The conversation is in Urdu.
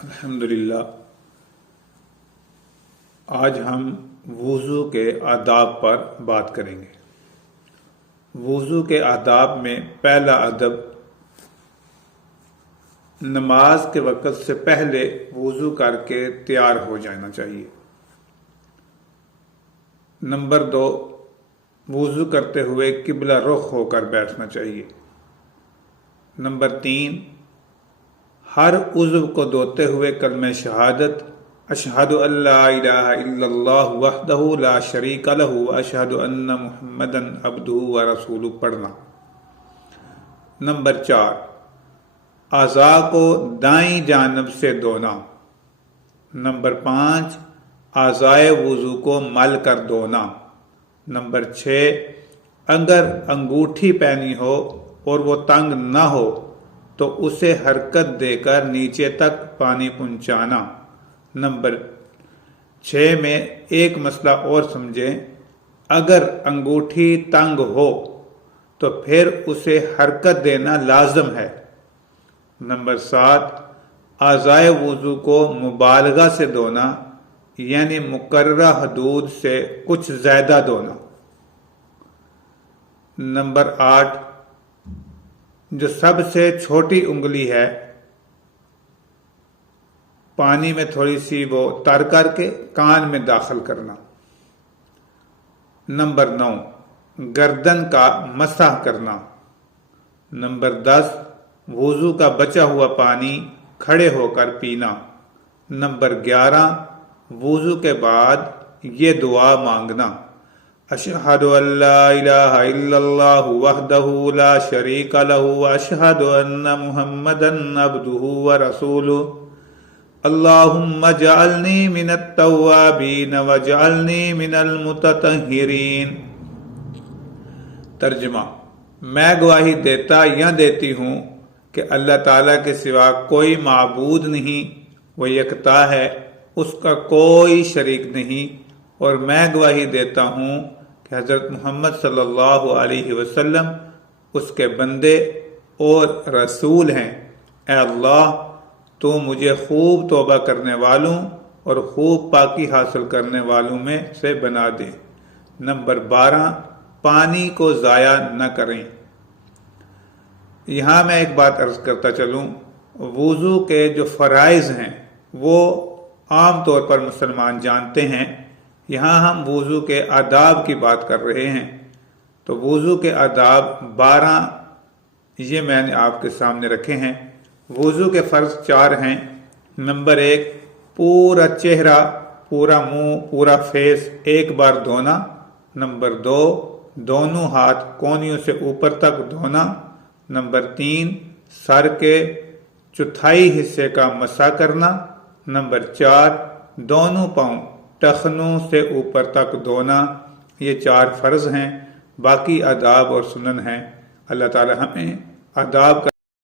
الحمدللہ، آج ہم وضو کے آداب پر بات کریں گے۔ وضو کے آداب میں پہلا ادب نماز کے وقت سے پہلے وضو کر کے تیار ہو جانا چاہیے۔ نمبر 2، وضو کرتے ہوئے قبلہ رخ ہو کر بیٹھنا چاہیے۔ نمبر 3، ہر عضو کو دھوتے ہوئے کلمہ شہادت اشہد ان لا الہ الا اللہ وحدہ لا شریک لہ اشہد ان محمدا عبدہ ورسولہ پڑھنا۔ نمبر 4، اعضاء کو دائیں جانب سے دھونا۔ نمبر 5، اعضائے وضو کو مل کر دھونا۔ نمبر 6، اگر انگوٹھی پہنی ہو اور وہ تنگ نہ ہو تو اسے حرکت دے کر نیچے تک پانی پہنچانا۔ نمبر 6 میں ایک مسئلہ اور سمجھیں، اگر انگوٹھی تنگ ہو تو پھر اسے حرکت دینا لازم ہے۔ نمبر 7، اعضائے وضو کو مبالغہ سے دھونا، یعنی مقررہ حدود سے کچھ زیادہ دھونا۔ نمبر 8، جو سب سے چھوٹی انگلی ہے پانی میں تھوڑی سی وہ تر کر کے کان میں داخل کرنا۔ نمبر 9، گردن کا مسح کرنا۔ نمبر 10، وضو کا بچا ہوا پانی کھڑے ہو کر پینا۔ نمبر 11، وضو کے بعد یہ دعا مانگنا، اشہد ان لا الہ الا اللہ وحدہ لا شریک لہ اشہد ان محمدا عبدہ ورسولہ اللہم اجعلنی من التوابین واجعلنی من المتطہرین۔ ترجمہ: میں گواہی دیتا یا دیتی ہوں کہ اللہ تعالیٰ کے سوا کوئی معبود نہیں، وہ یکتا ہے، اس کا کوئی شریک نہیں، اور میں گواہی دیتا ہوں کہ حضرت محمد صلی اللہ علیہ وسلم اس کے بندے اور رسول ہیں۔ اے اللہ، تو مجھے خوب توبہ کرنے والوں اور خوب پاکی حاصل کرنے والوں میں سے بنا دے۔ نمبر 12، پانی کو ضائع نہ کریں۔ یہاں میں ایک بات عرض کرتا چلوں، وضو کے جو فرائض ہیں وہ عام طور پر مسلمان جانتے ہیں، یہاں ہم وضو کے آداب کی بات کر رہے ہیں۔ تو وضو کے آداب 12 یہ میں نے آپ کے سامنے رکھے ہیں۔ وضو کے فرض 4 ہیں۔ نمبر 1، پورا چہرہ، پورا منہ، پورا فیس ایک بار دھونا۔ نمبر 2، دونوں ہاتھ کونیوں سے اوپر تک دھونا۔ نمبر 3، سر کے چوتھائی حصے کا مسح کرنا۔ نمبر 4، دونوں پاؤں ٹخنوں سے اوپر تک دھونا۔ یہ 4 فرض ہیں، باقی آداب اور سنن ہیں۔ اللہ تعالی ہمیں آداب کا